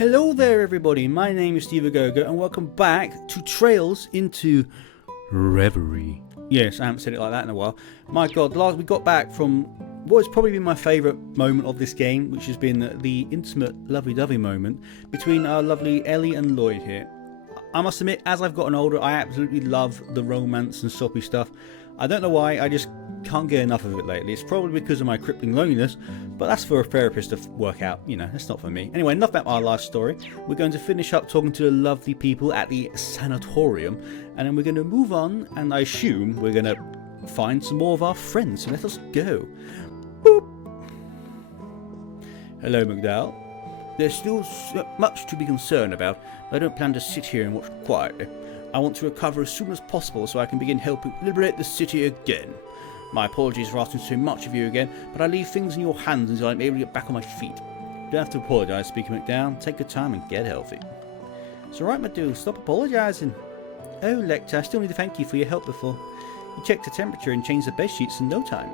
Hello there everybody, my name is Steve Agogo and welcome back to Trails into Reverie. Yes, I haven't said it like that in a while. My god, we got back from what has probably been my favourite moment of this game, which has been the intimate lovey-dovey moment between our lovely Ellie and Lloyd here. I must admit, as I've gotten older, I absolutely love the romance and soppy stuff. I don't know why, I just can't get enough of it lately. It's probably because of my crippling loneliness, but that's for a therapist to work out. You know, that's not for me. Anyway, enough about our last story. We're going to finish up talking to the lovely people at the sanatorium, and then we're going to move on, and I assume we're going to find some more of our friends. So let us go. Boop. Hello, McDowell. There's still so much to be concerned about, but I don't plan to sit here and watch quietly. I want to recover as soon as possible so I can begin helping liberate the city again. My apologies for asking so much of you again, but I leave things in your hands until I'm able to get back on my feet. You don't have to apologise, Speaker McDowell. Take your time and get healthy. It's alright, my dude. Stop apologising. Oh, Lecter, I still need to thank you for your help before. You checked the temperature and changed the bed sheets in no time.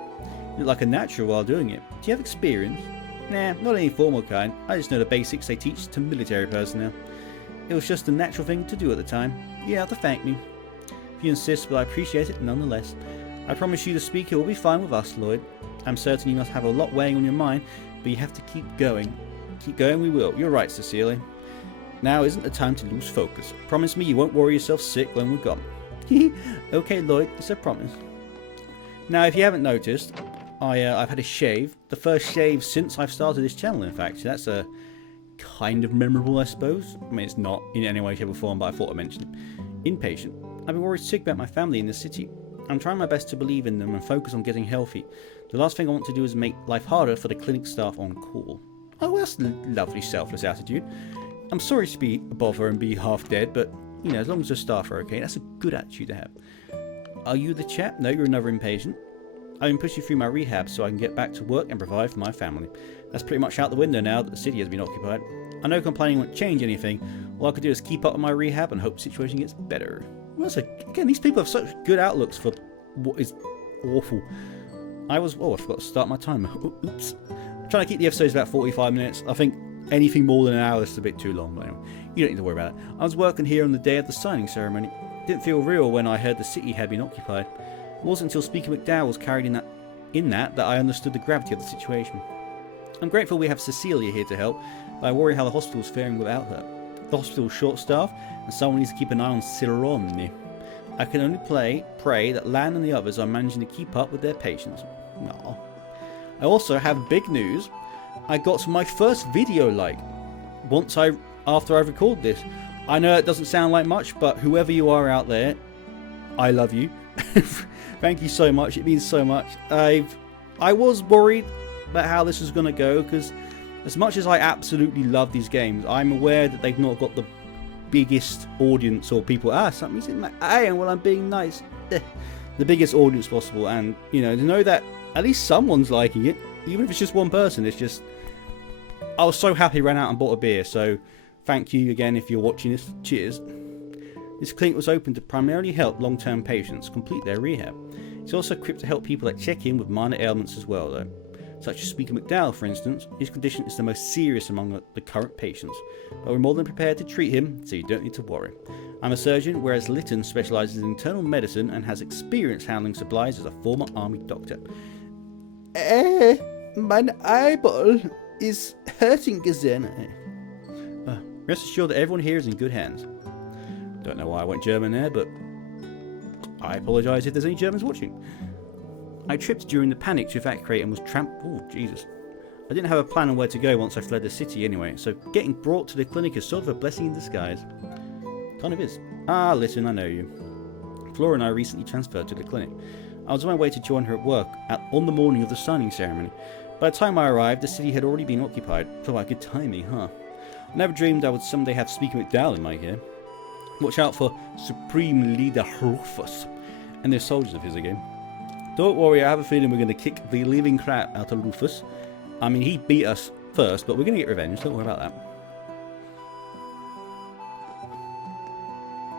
You look like a natural while doing it. Do you have experience? Nah, not any formal kind. I just know the basics they teach to military personnel. It was just a natural thing to do at the time. You don't have to thank me. If you insist, but I appreciate it nonetheless. I promise you the speaker will be fine with us, Lloyd. I'm certain you must have a lot weighing on your mind, but you have to keep going. Keep going we will. You're right, Cecilia. Now isn't the time to lose focus. Promise me you won't worry yourself sick when we're gone. Okay, Lloyd, it's a promise. Now, if you haven't noticed, I've had a shave. The first shave since I've started this channel, in fact. So that's a kind of memorable, I suppose. I mean, it's not in any way, shape or form, but I thought I'd mention it. Inpatient. I've been worried sick about my family in the city. I'm trying my best to believe in them and focus on getting healthy. The last thing I want to do is make life harder for the clinic staff on call. Oh, that's a lovely selfless attitude. I'm sorry to be a bother and be half dead, but, you know, as long as the staff are okay, that's a good attitude to have. Are you the chap? No, you're another inpatient. I've been pushing through my rehab so I can get back to work and provide for my family. That's pretty much out the window now that the city has been occupied. I know complaining won't change anything. All I could do is keep up with my rehab and hope the situation gets better. Well, again, these people have such good outlooks for what is awful. I forgot to start my timer. Oops. I'm trying to keep the episodes about 45 minutes. I think anything more than an hour is a bit too long. But anyway, you don't need to worry about it. I was working here on the day of the signing ceremony. It didn't feel real when I heard the city had been occupied. It wasn't until Speaker McDowell was carried in that I understood the gravity of the situation. I'm grateful we have Cecilia here to help, but I worry how the hospital's faring without her. The hospital's short-staffed, and someone needs to keep an eye on Cirone. I can only pray that Lan and the others are managing to keep up with their patients. Aww. I also have big news. I got my first video like after I record this. I know it doesn't sound like much, but whoever you are out there, I love you. Thank you so much. It means so much. I was worried about how this was going to go because as much as I absolutely love these games, I'm aware that they've not got the biggest audience or people. Something's in my eye, and well, I'm being nice. The biggest audience possible, and you know, to know that at least someone's liking it, even if it's just one person, it's just. I was so happy. Ran out and bought a beer. So, thank you again if you're watching this. Cheers. This clinic was open to primarily help long-term patients complete their rehab. It's also equipped to help people that check in with minor ailments as well, though. Such as Speaker McDowell, for instance. His condition is the most serious among the current patients, but we're more than prepared to treat him, so you don't need to worry. I'm a surgeon, whereas Lytton specialises in internal medicine and has experience handling supplies as a former army doctor. My eyeball is hurting again. Rest assured that everyone here is in good hands. Don't know why I went German there, but I apologise if there's any Germans watching. I tripped during the panic to evacuate and was Oh, Jesus. I didn't have a plan on where to go once I fled the city anyway, so getting brought to the clinic is sort of a blessing in disguise. Kind of is. Listen, I know you. Flora and I recently transferred to the clinic. I was on my way to join her at work on the morning of the signing ceremony. By the time I arrived, the city had already been occupied. So good timing, huh? I never dreamed I would someday have Speaker McDowell in my care. Watch out for Supreme Leader Rufus and their soldiers of his again. Don't worry, I have a feeling we're going to kick the living crap out of Rufus. I mean, he beat us first, but we're going to get revenge. Don't worry about that.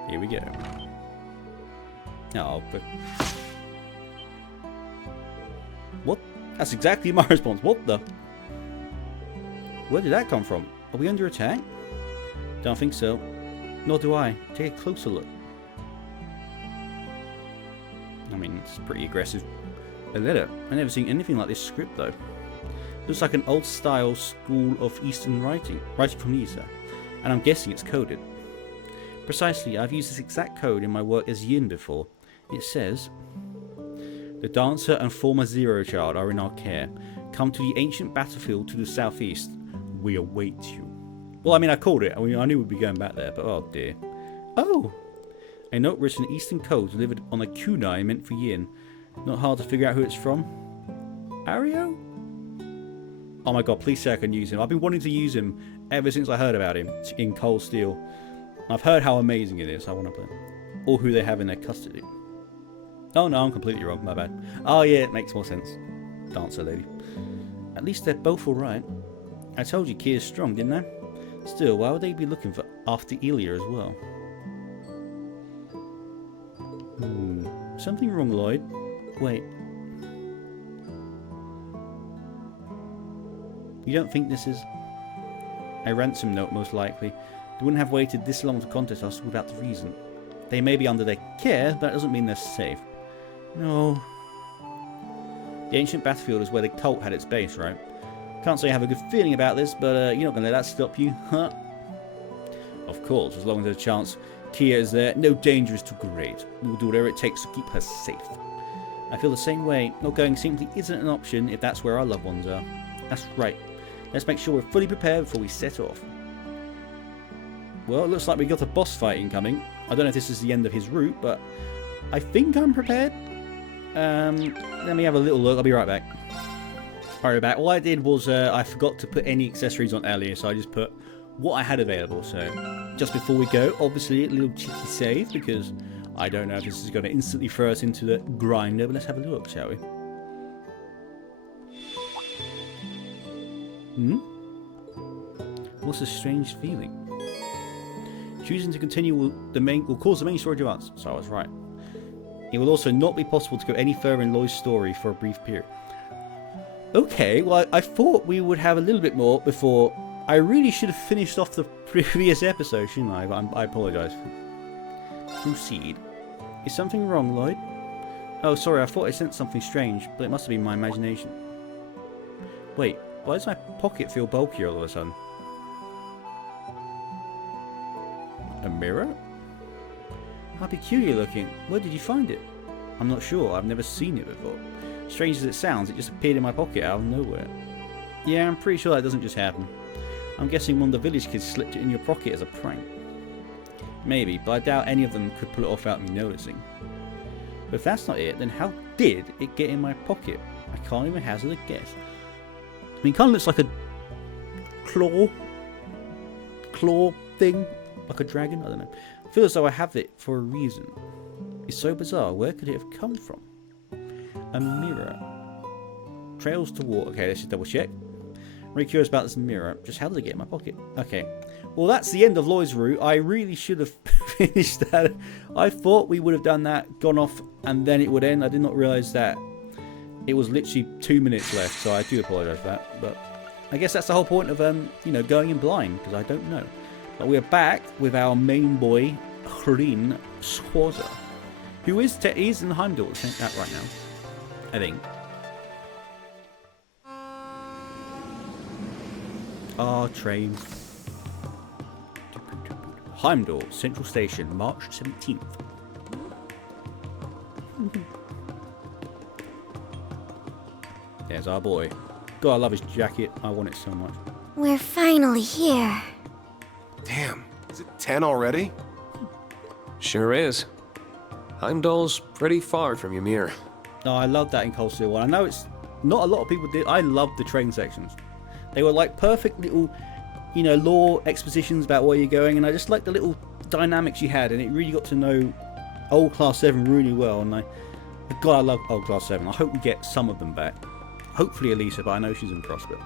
Here we go. Oh, but... What? That's exactly my response. What the? Where did that come from? Are we under attack? Don't think so. Nor do I. Take a closer look. I mean, it's pretty aggressive. A letter. I've never seen anything like this script, though. Looks like an old-style school of Eastern writing from Lisa, and I'm guessing it's coded. Precisely, I've used this exact code in my work as Yin before. It says, "The dancer and former Zero Child are in our care. Come to the ancient battlefield to the southeast. We await you." Well, I mean, I called it. I mean, I knew we'd be going back there, but oh dear. Oh! A note written in Eastern code delivered on a kunai meant for Yin. Not hard to figure out who it's from. Ario? Oh my god, please say I can use him. I've been wanting to use him ever since I heard about him in Cold Steel. I've heard how amazing it is. I want to play. Or who they have in their custody. Oh no, I'm completely wrong. My bad. Oh yeah, it makes more sense. Dancer lady. At least they're both alright. I told you Kia's strong, didn't I? Still, why would they be looking for after Elia as well? Something wrong, Lloyd? Wait. You don't think this is a ransom note, most likely? They wouldn't have waited this long to contact us without the reason. They may be under their care, but that doesn't mean they're safe. No. The ancient battlefield is where the cult had its base, right? Can't say I have a good feeling about this, but you're not going to let that stop you, huh? Of course, as long as there's a chance Kia is there, no danger is too great. We will do whatever it takes to keep her safe. I feel the same way. Not going simply isn't an option if that's where our loved ones are. That's right. Let's make sure we're fully prepared before we set off. Well, it looks like we got a boss fight incoming. I don't know if this is the end of his route, but I think I'm prepared. Let me have a little look. I'll be right back. Alright, back. All I did was I forgot to put any accessories on earlier, so I just put what I had available. So just before we go, obviously a little cheeky save, because I don't know if this is going to instantly throw us into the grinder, but let's have a look, shall we? What's this strange feeling? Choosing to continue will cause the main story to advance, so I was right. It will also not be possible to go any further in Lloyd's story for a brief period. Okay, well, I thought we would have a little bit more before. I really should have finished off the previous episode, shouldn't I? But I apologise. Proceed. Is something wrong, Lloyd? Oh, sorry, I thought I sensed something strange, but it must have been my imagination. Wait, why does my pocket feel bulkier all of a sudden? A mirror? How peculiar looking. Where did you find it? I'm not sure. I've never seen it before. Strange as it sounds, it just appeared in my pocket out of nowhere. Yeah, I'm pretty sure that doesn't just happen. I'm guessing one of the village kids slipped it in your pocket as a prank. Maybe, but I doubt any of them could pull it off without me noticing. But if that's not it, then how did it get in my pocket? I can't even hazard a guess. I mean, it kind of looks like a claw thing, like a dragon. I don't know. I feel as though I have it for a reason. It's so bizarre. Where could it have come from? A mirror. Trails to water. Okay, let's just double check. Very curious about this mirror. Just how did it get in my pocket? Okay. Well, that's the end of Lloyd's route. I really should have finished that. I thought we would have done that, gone off, and then it would end. I did not realise that it was literally 2 minutes left, so I do apologise for that. But I guess that's the whole point of, you know, going in blind, because I don't know. But we're back with our main boy, Rean Squatter, who is in Heimdall that right now, I think. Our train. Heimdall Central Station, March 17th. There's our boy. God, I love his jacket. I want it so much. We're finally here. Damn, is it 10 already? Sure is. Heimdall's pretty far from Ymir. No, I love that in Cold Steel 1. I know it's not a lot of people did. I love the train sections. They were like perfect little, you know, lore expositions about where you're going, and I just like the little dynamics you had, and it really got to know Old Class 7 really well. And God, I love Old Class 7. I hope we get some of them back. Hopefully Elise, but I know she's in prospect.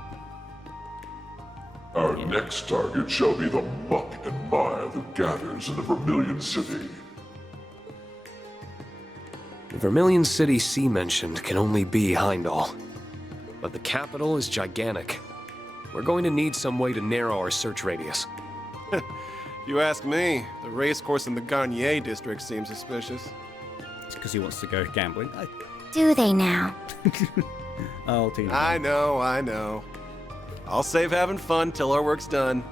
Our next target shall be the muck and mire that gathers in the Vermilion City. The Vermilion City C mentioned can only be Heimdall. But the capital is gigantic. We're going to need some way to narrow our search radius. If you ask me, the racecourse in the Garnier district seems suspicious. It's because he wants to go gambling. Do they now? Oh, Tina. I know. I'll save having fun till our work's done.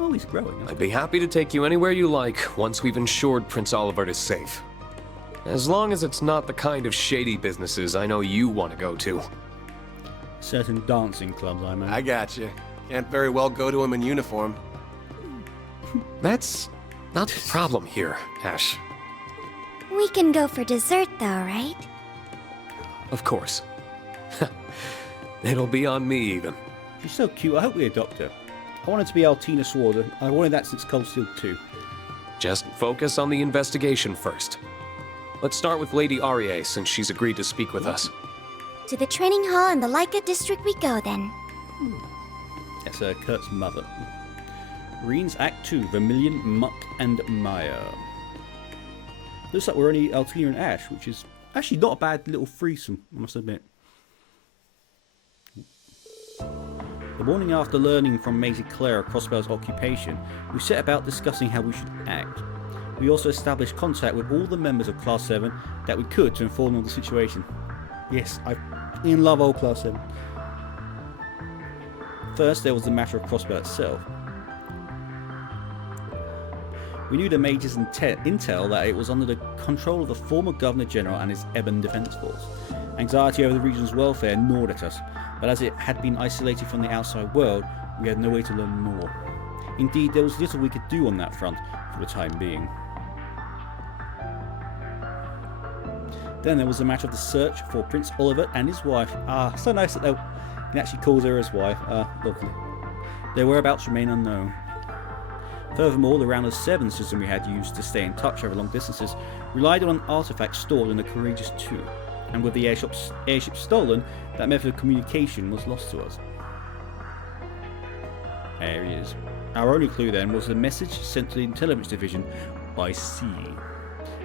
Oh, he's growing. I'd be happy to take you anywhere you like once we've ensured Prince Olivert is safe. As long as it's not the kind of shady businesses I know you want to go to. Certain dancing clubs, I mean. I got you. Can't very well go to him in uniform. That's not the problem here, Ash. We can go for dessert though, right? Of course. It'll be on me, even. She's so cute. I hope we adopt her. I wanted to be Altina Swarder. I wanted that since Cold Steel 2. Just focus on the investigation first. Let's start with Lady Arie, since she's agreed to speak with us. To the training hall in the Lecia District we go then. That's Kurt's mother. Rean's Act 2, Vermilion, Muck, and Maya. Looks like we're only Altina and Ash, which is actually not a bad little threesome, I must admit. The morning after learning from Maisie Claire of Crossbell's occupation, we set about discussing how we should act. We also established contact with all the members of Class 7 that we could to inform them of the situation. Yes, I love old Class 7. First, there was the matter of Crossbell itself. We knew the Major's intel that it was under the control of the former Governor General and his Ebon Defence Force. Anxiety over the region's welfare gnawed at us, but as it had been isolated from the outside world, we had no way to learn more. Indeed, there was little we could do on that front for the time being. Then there was the matter of the search for Prince Olivert and his wife. So nice that he actually calls her his wife. Lovely. Their whereabouts remain unknown. Furthermore, the round of 7 system we had used to stay in touch over long distances relied on artifacts stored in the Courageous 2, and with the airship stolen, that method of communication was lost to us. There he is. Our only clue then was the message sent to the Intelligence Division by sea.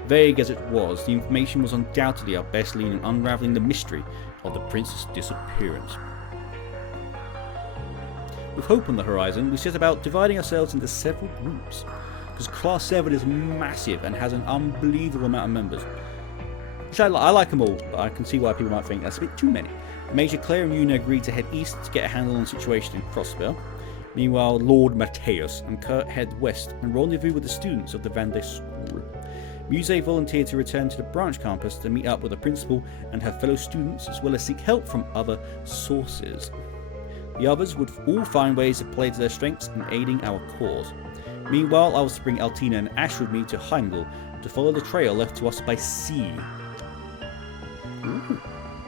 Vague as it was, the information was undoubtedly our best lead in unravelling the mystery of the prince's disappearance. With hope on the horizon, we set about dividing ourselves into several groups, because Class 7 is massive and has an unbelievable amount of members. Which I like them all, but I can see why people might think that's a bit too many. Major Claire and Una agreed to head east to get a handle on the situation in Crossbell. Meanwhile, Lord Mateus and Kurt head west and rendezvous with the students of the Vande School. Musée volunteered to return to the branch campus to meet up with the principal and her fellow students, as well as seek help from other sources. The others would all find ways to play to their strengths in aiding our cause. Meanwhile, I was to bring Altina and Ash with me to Heimdall to follow the trail left to us by sea. Ooh,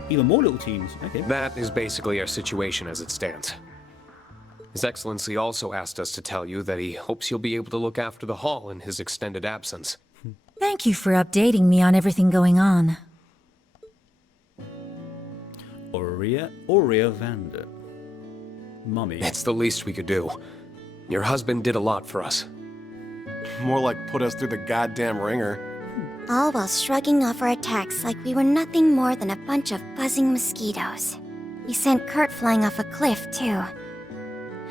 even more little teams. Okay. That is basically our situation as it stands. His Excellency also asked us to tell you that he hopes you'll be able to look after the hall in his extended absence. Thank you for updating me on everything going on. Aurea Vander. Mummy. It's the least we could do. Your husband did a lot for us. More like put us through the goddamn ringer. All while shrugging off our attacks like we were nothing more than a bunch of buzzing mosquitoes. He sent Kurt flying off a cliff, too.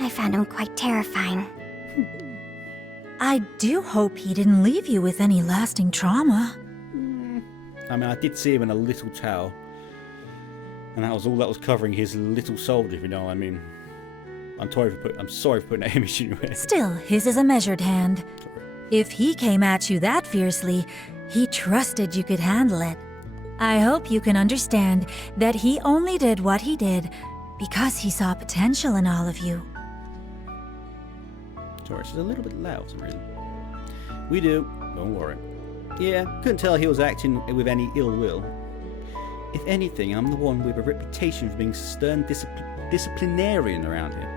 I found him quite terrifying. I do hope he didn't leave you with any lasting trauma. I mean, I did see him in a little towel. And that was all that was covering his little soldier, if you know what I mean. I'm sorry for putting that image in your head. Still, his is a measured hand. If he came at you that fiercely, he trusted you could handle it. I hope you can understand that he only did what he did because he saw potential in all of you. Sorry, she's a little bit loud, really. We do, don't worry. Yeah, couldn't tell he was acting with any ill will. If anything, I'm the one with a reputation for being stern disciplinarian around here.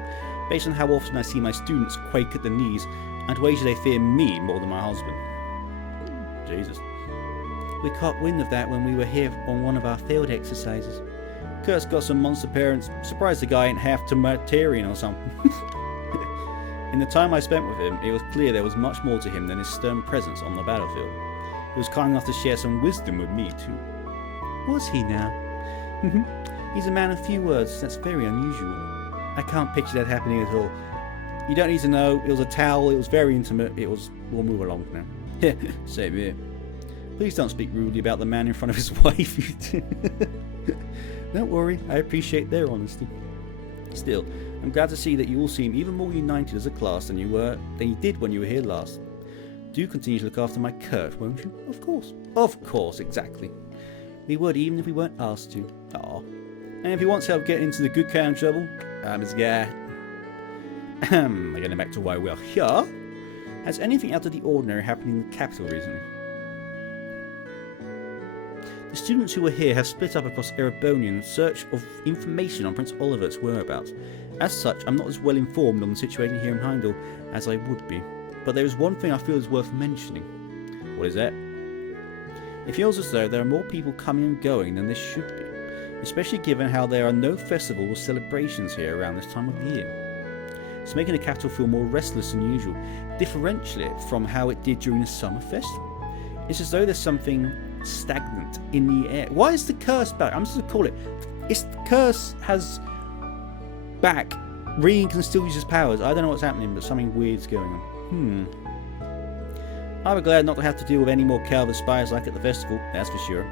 Based on how often I see my students quake at the knees, I'd wager they fear me more than my husband. Jesus. We caught wind of that when we were here on one of our field exercises. Kurt's got some monster parents. Surprised the guy ain't half Tomatarian or something. In the time I spent with him, it was clear there was much more to him than his stern presence on the battlefield. He was kind enough to share some wisdom with me, too. Was he now? He's a man of few words. That's very unusual. I can't picture that happening at all. You don't need to know. It was a towel. It was very intimate. We'll move along now. Same here. Please don't speak rudely about the man in front of his wife. Don't worry. I appreciate their honesty. Still, I'm glad to see that you all seem even more united as a class than you did when you were here last. Do continue to look after my Kurt, won't you? Of course. Of course, exactly. We would, even if we weren't asked to. Aw. And if he wants help getting into the good kind of trouble, I'm his guy. Getting back to why we are here. Has anything out of the ordinary happened in the capital recently? The students who were here have split up across Erebonia in search of information on Prince Oliver's whereabouts. As such, I'm not as well informed on the situation here in Heimdall as I would be. But there is one thing I feel is worth mentioning. What is that? It feels as though there are more people coming and going than there should be, especially given how there are no festivals or celebrations here around this time of the year. It's making the capital feel more restless than usual, differentially from how it did during the summer festival. It's as though there's something stagnant in the air. Why is the curse back? I'm just going to call it. It's the curse has back. Rean can still use his powers. I don't know what's happening, but something weird's going on. I was glad not to have to deal with any more Calvert spies like at the festival, that's for sure.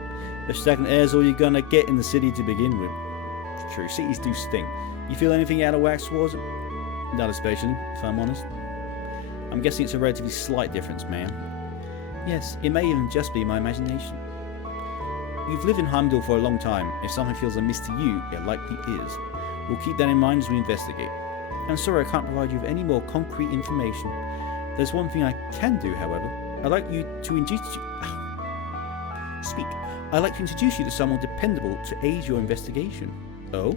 The stagnant air's all you're gonna get in the city to begin with. True, cities do stink. You feel anything out of wax towards them? Not especially, if I'm honest. I'm guessing it's a relatively slight difference, man. Yes, it may even just be my imagination. You've lived in Heimdall for a long time. If something feels amiss to you, it likely is. We'll keep that in mind as we investigate. I'm sorry I can't provide you with any more concrete information. There's one thing I can do, however. I'd like you to introduce you... Speak. I'd like to introduce you to someone dependable to aid your investigation. Oh?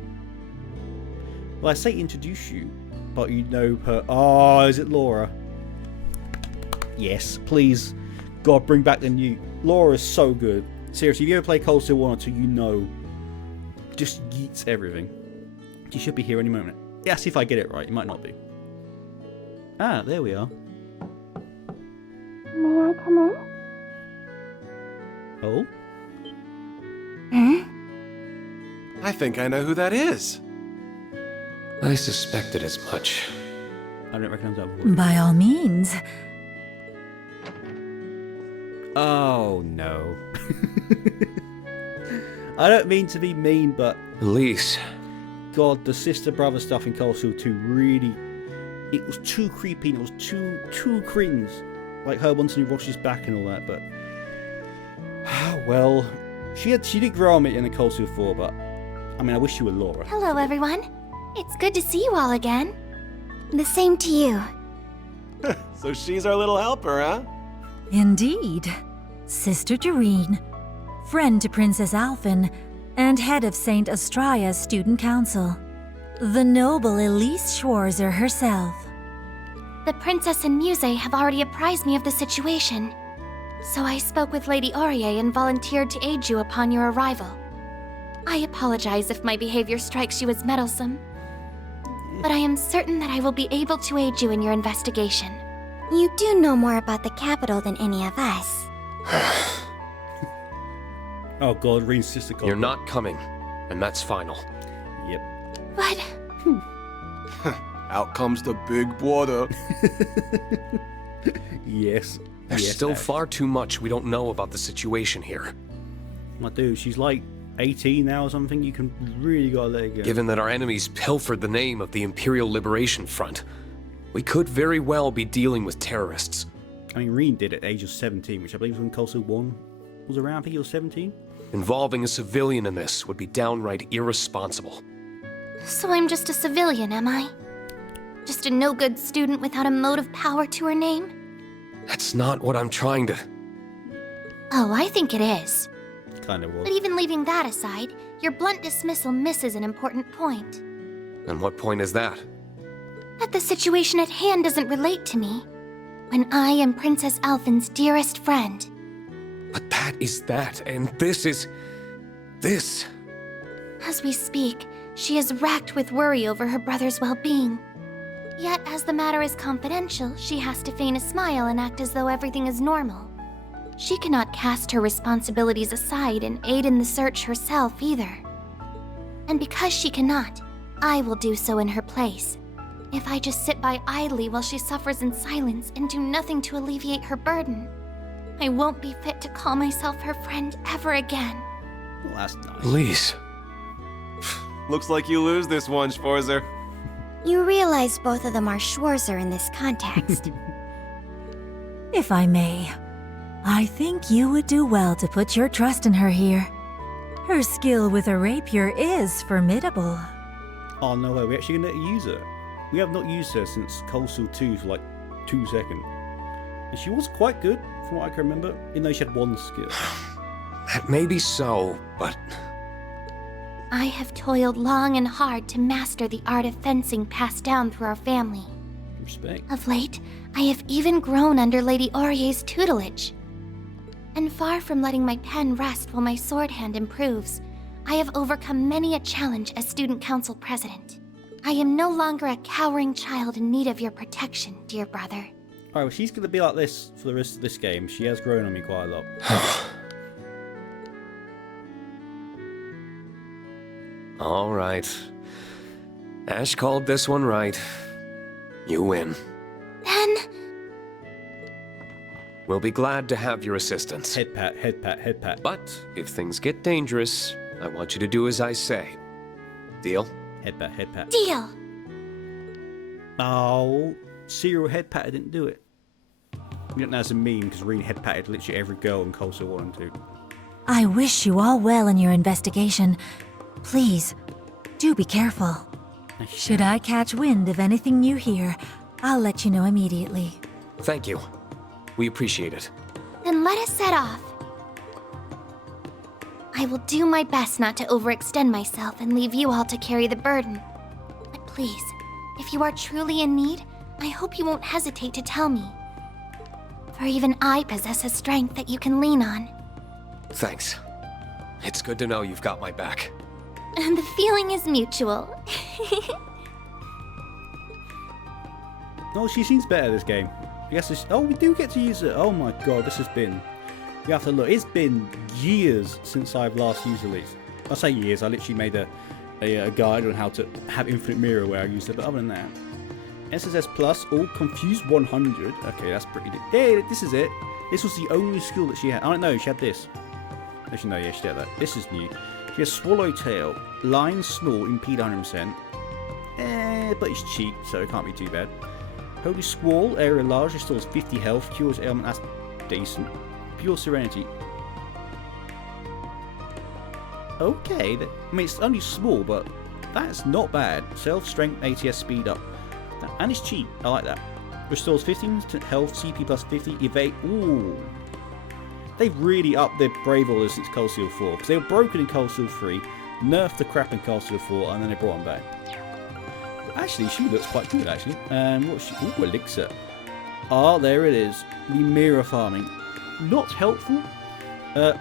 Well, I say introduce you, but you know her... Oh, is it Laura? Yes, please. God, bring back the new... Laura is so good. Seriously, if you ever play Cold Steel 1 or 2, you know. Just yeets everything. She should be here any moment. Yeah, see if I get it right. It might not be. Ah, there we are. May I come in? Oh? I think I know who that is. I suspected as much. I don't recognize that voice. By all means. Oh, no. I don't mean to be mean, but... Elise. God, the sister-brother stuff in Cold Steel 2 really... It was too creepy and it was too cringe. Like her wanting to wash his back and all that, but... Well, she did grow on me in the Cold Steel 4, but... I mean, I wish you were Laura. Hello, everyone. It's good to see you all again. The same to you. So she's our little helper, huh? Indeed. Sister to Rean, friend to Princess Alphen, and head of St. Astraya's student council. The noble Elise Schwarzer herself. The princess and Muse have already apprised me of the situation. So I spoke with Lady Aurier and volunteered to aid you upon your arrival. I apologize if my behavior strikes you as meddlesome, but I am certain that I will be able to aid you in your investigation. You do know more about the capital than any of us. Oh God, Rean's sister called. You're not coming, and that's final. Yep. But... Out comes the big brother. Yes. There's yes, still Ash. far too much we don't know about the situation here. My dude, she's like 18 now or something. You can really gotta let it go. Given that our enemies pilfered the name of the Imperial Liberation Front, we could very well be dealing with terrorists. I mean, Rean did at the age of 17, which I believe was when Cold Steel 1 was around. I think he was 17. Involving a civilian in this would be downright irresponsible. So I'm just a civilian, am I? Just a no-good student without a mote of power to her name? That's not what I'm trying to... Oh, I think it is. Kind of was. But even leaving that aside, your blunt dismissal misses an important point. And what point is that? That the situation at hand doesn't relate to me, when I am Princess Alphen's dearest friend. But that is that, and this is... this. As we speak, she is racked with worry over her brother's well-being. Yet, as the matter is confidential, she has to feign a smile and act as though everything is normal. She cannot cast her responsibilities aside and aid in the search herself either. And because she cannot, I will do so in her place, If I just sit by idly while she suffers in silence and do nothing to alleviate her burden, I won't be fit to call myself her friend ever again. Well, that's nice. Elise. Looks like you lose this one, Schwarzer. You realize both of them are Schwarzer in this context. If I may, I think you would do well to put your trust in her here. Her skill with a rapier is formidable. Oh, no way. We're actually going to use her. We have not used her since Cold Steel 2 for like 2 seconds. And she was quite good, from what I can remember, even though she had one skill. That may be so, but I have toiled long and hard to master the art of fencing passed down through our family. Respect. Of late, I have even grown under Lady Aurier's tutelage. And far from letting my pen rest while my sword hand improves, I have overcome many a challenge as student council president. I am no longer a cowering child in need of your protection, dear brother. Alright, well, she's going to be like this for the rest of this game. She has grown on me quite a lot. all right. Ash called this one right. You win. Then, We'll be glad to have your assistance. Head pat, head pat, head pat. But if things get dangerous, I want you to do as I say. Deal? Head pat, head pat. deal! Oh, serial head pat, I didn't do it. We don't know as a meme because Rean head patted literally every girl in Cold Steel 1 and 2. I wish you all well in your investigation. Please, do be careful. Should I catch wind of anything you hear, I'll let you know immediately. Thank you. We appreciate it. Then let us set off. I will do my best not to overextend myself and leave you all to carry the burden. But please, if you are truly in need, I hope you won't hesitate to tell me. For even I possess a strength that you can lean on. Thanks. It's good to know you've got my back. And the feeling is mutual. Oh, she seems better this game. I guess this... Oh, we do get to use it. Oh my god, this has been... You have to look. It's been years since I've last used Elise. I say years. I literally made a guide on how to have Infinite Mirror where I used it. But other than that, SSS Plus, all Confused 100. Okay, that's pretty... Hey, this is it. This was the only skill that she had. I don't know. She had this. Actually, no, yeah, she had that. This is new. She has Swallowtail. Line Small, Impede 100%. But it's cheap, so it can't be too bad. Holy Squall, Area Large, restores 50 health, cures ailment, that's decent. Pure Serenity. Okay, I mean, it's only small, but that's not bad. Self-strength, ATS speed up. And it's cheap, I like that. Restores 15 health, CP plus 50, evade. Ooh. They've really upped their brave orders since Cold Steel 4, because they were broken in Cold Steel 3, nerfed the crap in Cold Steel 4, and then they brought them back. Actually, she looks quite good, actually. What's she? Ooh, Elixir. Ah, there it is. The mirror farming. Not helpful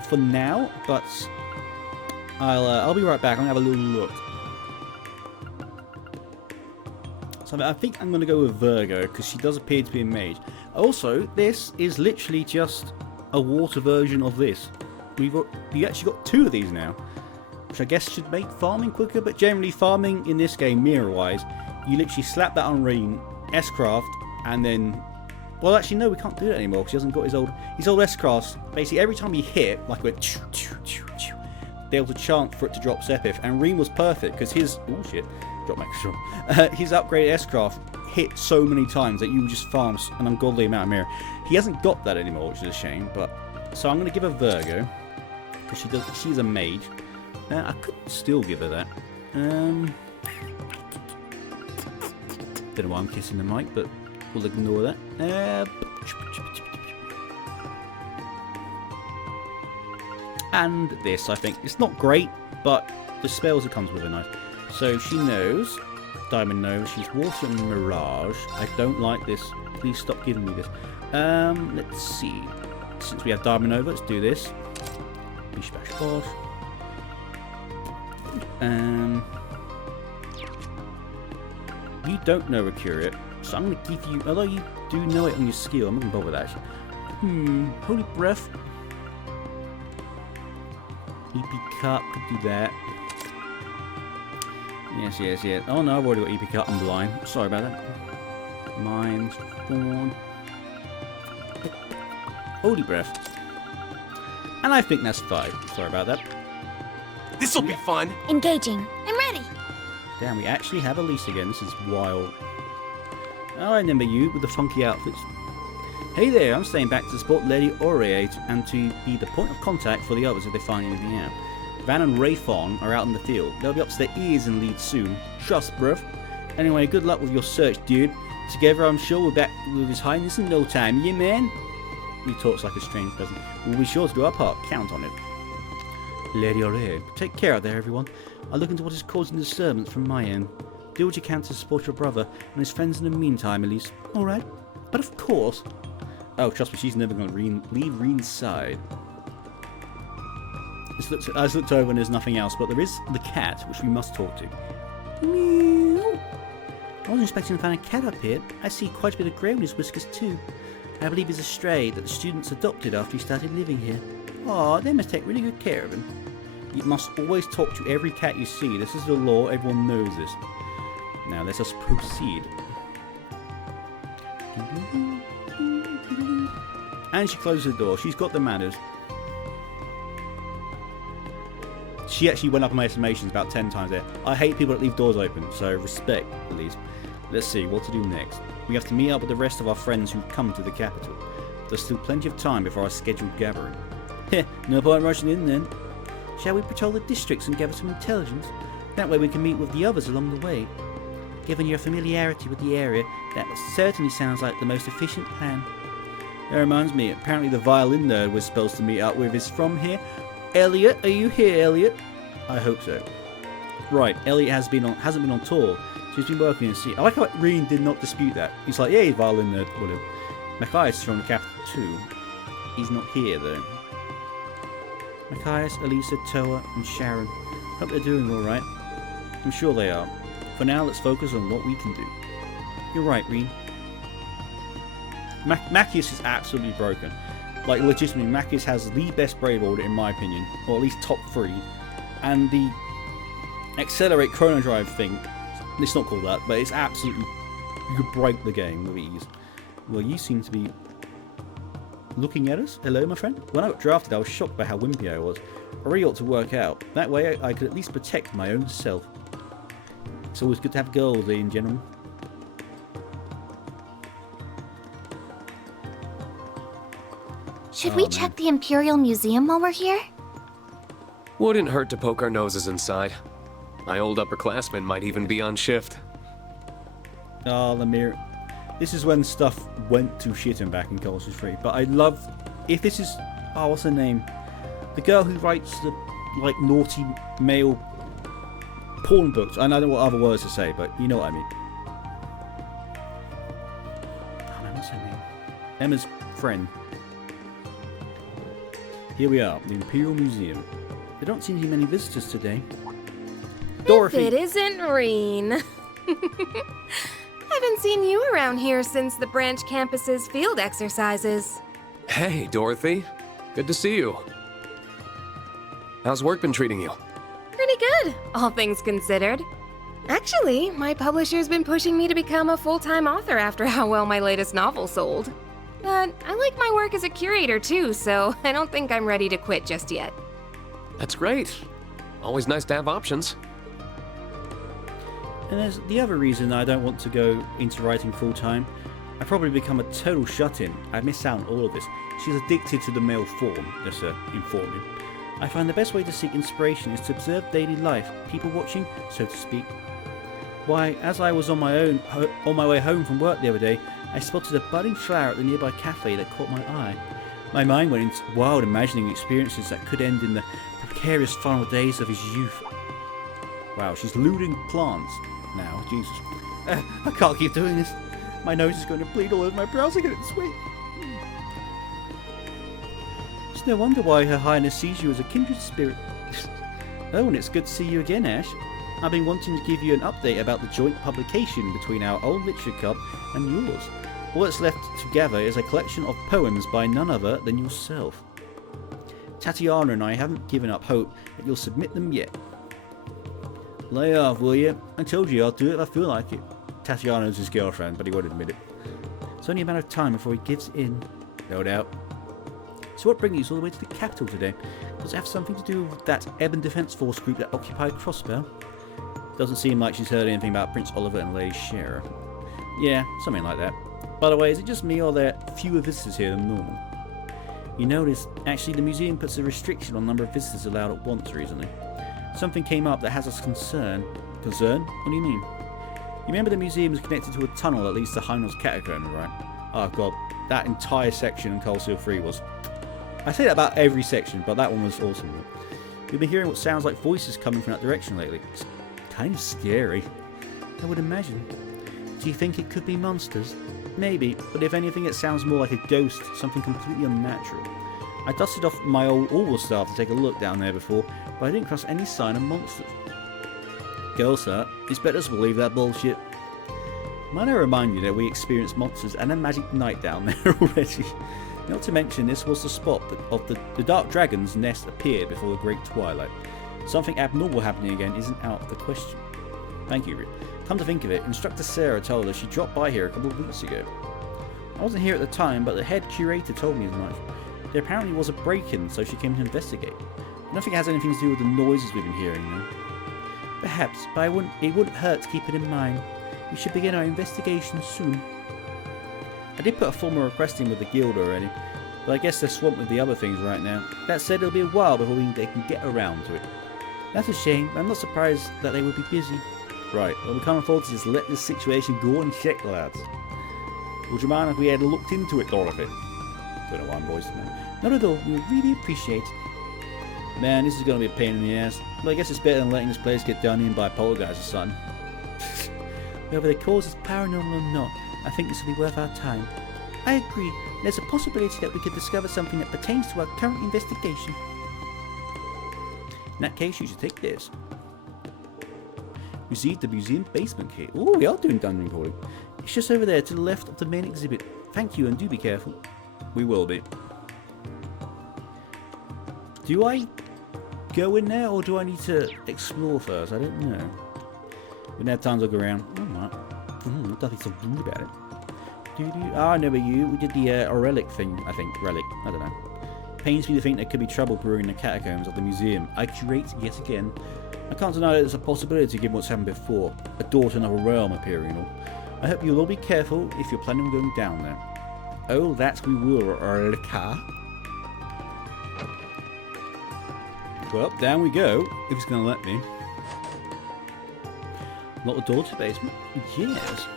for now, but I'll be right back. I'm going to have a little look. So I think I'm going to go with Virgo, because she does appear to be a mage. Also, this is literally just a water version of this. We actually got 2 of these now, which I guess should make farming quicker, but generally farming in this game, mirror-wise, you literally slap that on Rean, S-Craft, and then... Well, actually, no, we can't do that anymore, because he hasn't got his old S-Crafts. Basically, every time he hit, like it went... Choo, choo, choo, choo, there was a chance for it to drop Sepith, and Rean was perfect, because his... Oh, shit. Drop my control. His upgraded S-Craft hit so many times that you just farm an ungodly amount of mirror. He hasn't got that anymore, which is a shame, but... So I'm going to give her Virgo, because she's a mage. I could still give her that. Don't know why I'm kissing the mic, but we'll ignore that. And this, I think. It's not great, but the spells it comes with are nice. So she knows Diamond Nova. She's Water and Mirage. I don't like this. Please stop giving me this. Let's see. Since we have Diamond Nova, let's do this. Bish bash bosh. You don't know Recuriate, so I'm going to give you, although you do know it on your skill, I'm not going to bother with that actually. Holy Breath. EP Cup, could do that. Yes. Oh no, I've already got EP cut. I'm blind. Sorry about that. Mines, Fawn. Holy breath. And I think that's 5. Sorry about that. This'll be fun. Engaging. I'm ready. Damn, we actually have Elise again. This is wild. Oh, I remember you with the funky outfits. Hey there, I'm staying back to support Lady Aurier and to be the point of contact for the others if they find anything out. Van and Rayfon are out in the field. They'll be up to their ears in Leeds soon. Trust, bruv. Anyway, good luck with your search, dude. Together, I'm sure we're back with His Highness in no time. Yeah, man? He talks like a strange person. We'll be sure to do our part. Count on it. Lady Aurier, take care out there, everyone. I'll look into what is causing disturbance from my end. Do what you can to support your brother and his friends in the meantime, Elise. Alright? But of course... Oh, trust me, she's never going to leave Rean's side. I just looked over and there's nothing else, but there is the cat, which we must talk to. Meow. I wasn't expecting to find a cat up here. I see quite a bit of grey on his whiskers too. I believe he's a stray that the students adopted after he started living here. Aw, they must take really good care of him. You must always talk to every cat you see. This is the law, everyone knows this. Now let us proceed. And she closes the door. She's got the manners. She actually went up in my estimations about 10 times there. I hate people that leave doors open, so respect, at least. Let's see, what to do next. We have to meet up with the rest of our friends who've come to the capital. There's still plenty of time before our scheduled gathering. Heh, no point rushing in then. Shall we patrol the districts and gather some intelligence? That way we can meet with the others along the way. Given your familiarity with the area, that certainly sounds like the most efficient plan. That reminds me, apparently the violin nerd we're supposed to meet up with is from here. Elliot, are you here, Elliot? I hope so. Right, Elliot hasn't been on tour. She's been working in I like how Rean did not dispute that. He's like, yeah, he's violin nerd, whatever. Matthias is from the capital too. He's not here though. Matthias, Elisa, Toa, and Sharon. Hope they're doing alright. I'm sure they are. For now, let's focus on what we can do. You're right, Rean. Maccius is absolutely broken. Like, legitimately, Maccius has the best Brave Order, in my opinion. Or at least top 3. And the Accelerate Chrono Drive thing, it's not called that, but it's absolutely... You could break the game with ease. Well, you seem to be looking at us. Hello, my friend. When I got drafted, I was shocked by how wimpy I was. I really ought to work out. That way, I could at least protect my own self. It's always good to have goals, ladies and gentlemen. Should we check the Imperial Museum while we're here? Wouldn't hurt to poke our noses inside. My old upperclassmen might even be on shift. Oh, the mirror. This is when stuff went to shit and back in Cultures 3. But I love... If this is... Oh, what's her name? The girl who writes the, like, naughty male porn books. I don't know what other words to say, but you know what I mean. Oh, man, what's her name? Emma's friend. Here we are, the Imperial Museum. There don't seem to be many visitors today. Dorothy! If it isn't Rean. Haven't seen you around here since the branch campus's field exercises. Hey, Dorothy. Good to see you. How's work been treating you? Pretty good, all things considered. Actually, my publisher's been pushing me to become a full-time author after how well my latest novel sold. But I like my work as a curator too, so I don't think I'm ready to quit just yet. That's great. Always nice to have options. And there's the other reason I don't want to go into writing full-time. I'd probably become a total shut-in. I'd miss out on all of this. She's addicted to the male form, just to inform you. I find the best way to seek inspiration is to observe daily life, people watching, so to speak. Why, as I was on my way home from work the other day, I spotted a budding flower at the nearby cafe that caught my eye. My mind went into wild imagining experiences that could end in the precarious final days of his youth. Wow, she's looting plants now, Jesus. I can't keep doing this. My nose is going to bleed all over my brows again, it's sweet. It's no wonder why Her Highness sees you as a kindred spirit. Oh, and it's good to see you again, Ash. I've been wanting to give you an update about the joint publication between our old literature club and yours. All that's left to gather is a collection of poems by none other than yourself. Tatiana and I haven't given up hope that you'll submit them yet. Lay off, will you? I told you I'll do it if I feel like it. Tatiana's his girlfriend, but he won't admit it. It's only a matter of time before he gives in. No doubt. So what brings you all the way to the capital today? Does it have something to do with that Ebon Defense Force group that occupied Crossbell? Doesn't seem like she's heard anything about Prince Oliver and Lady Shara. Yeah, something like that. By the way, is it just me or are there fewer visitors here than normal? You notice, actually the museum puts a restriction on the number of visitors allowed at once recently. Something came up that has us concerned. Concerned? What do you mean? You remember the museum is connected to a tunnel that leads to Heimdall's Catacombs, right? Oh god, that entire section in Cold Steel 3 was... I say that about every section, but that one was awesome. We've been hearing what sounds like voices coming from that direction lately. It's kind of scary, I would imagine. Do you think it could be monsters? Maybe, but if anything it sounds more like a ghost, something completely unnatural. I dusted off my old Orwell staff to take a look down there before, but I didn't cross any sign of monsters. Girl, sir, it's better to believe that bullshit. Might I remind you that we experienced monsters and a magic night down there already? Not to mention this was the spot of the Dark Dragon's nest appeared before the Great Twilight. Something abnormal happening again isn't out of the question. Thank you, Rean. Come to think of it, Instructor Sarah told us she dropped by here a couple of weeks ago. I wasn't here at the time, but the head curator told me as much. There apparently was a break-in, so she came to investigate. Nothing has anything to do with the noises we've been hearing, though. Perhaps, but it wouldn't hurt to keep it in mind. We should begin our investigation soon. I did put a formal request in with the guild already, but I guess they're swamped with the other things right now. That said, it'll be a while before they can get around to it. That's a shame, but I'm not surprised that they would be busy. Right, well we can't afford to just let this situation go unchecked, lads. Would you mind if we had looked into it, Dorothy? Don't know why I'm voicing that. Not at all, we would really appreciate it. Man, this is going to be a pain in the ass. But I guess it's better than letting this place get done in by poltergeists or something. Whether the cause is paranormal or not, I think this will be worth our time. I agree. There's a possibility that we could discover something that pertains to our current investigation. In that case, you should take this. Received the museum basement key. Oh, we are doing dungeon crawling. It's just over there to the left of the main exhibit. Thank you, and do be careful. We will be. Do I go in there, or do I need to explore first? I don't know. We don't have time to look around. Alright. Nothing so rude about it. Oh, I know about you. We did the relic thing, I think. Relic. I don't know. Pains me to think there could be trouble brewing in the catacombs of the museum. I curate yet again. I can't deny that there's a possibility given what's happened before. A door to another realm appearing and all. I hope you'll all be careful if you're planning on going down there. Oh, that's we will, Lecia. Well, down we go, if it's going to let me. Not the door to the basement? Yes.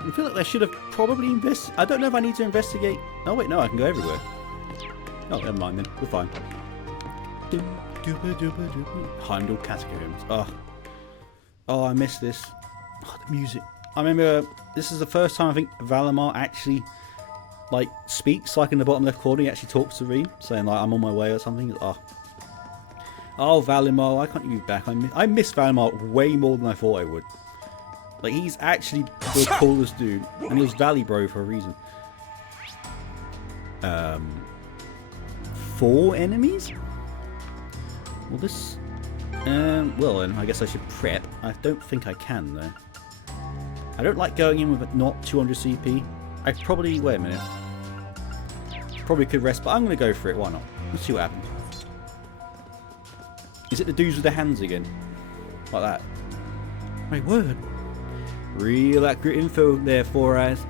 I feel like I should have probably investigated. I don't know if I need to investigate. Oh, wait, no, I can go everywhere. Oh, never mind then. We're fine. Heimdall Catacombs. Oh, I missed this. Oh, the music. I remember this is the first time I think Valimar actually like speaks, like in the bottom left corner. He actually talks to Rean, saying like I'm on my way or something. Oh, Valimar, why can't you be back? I miss Valimar way more than I thought I would. Like he's actually the coolest dude, and he was Valley Bro for a reason. 4 enemies? Well, this... well then, I guess I should prep. I don't think I can, though. I don't like going in with not 200 CP. I probably... Wait a minute. Probably could rest, but I'm going to go for it. Why not? Let's see what happens. Is it the dudes with the hands again? Like that? My word. Real accurate info there, Four Eyes.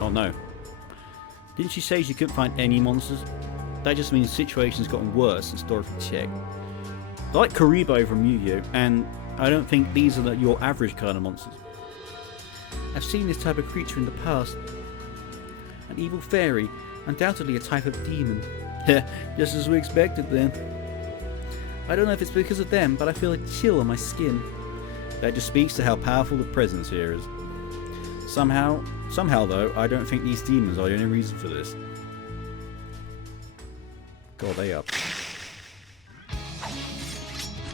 Oh no. Didn't she say she couldn't find any monsters? That just means the situation's gotten worse since Dorothy checked. I like Karibo from Yu-Gi-Oh! And I don't think these are your average kind of monsters. I've seen this type of creature in the past. An evil fairy, undoubtedly a type of demon. Just as we expected then. I don't know if it's because of them, but I feel a chill on my skin. That just speaks to how powerful the presence here is. Somehow though, I don't think these demons are the only reason for this. God, they up.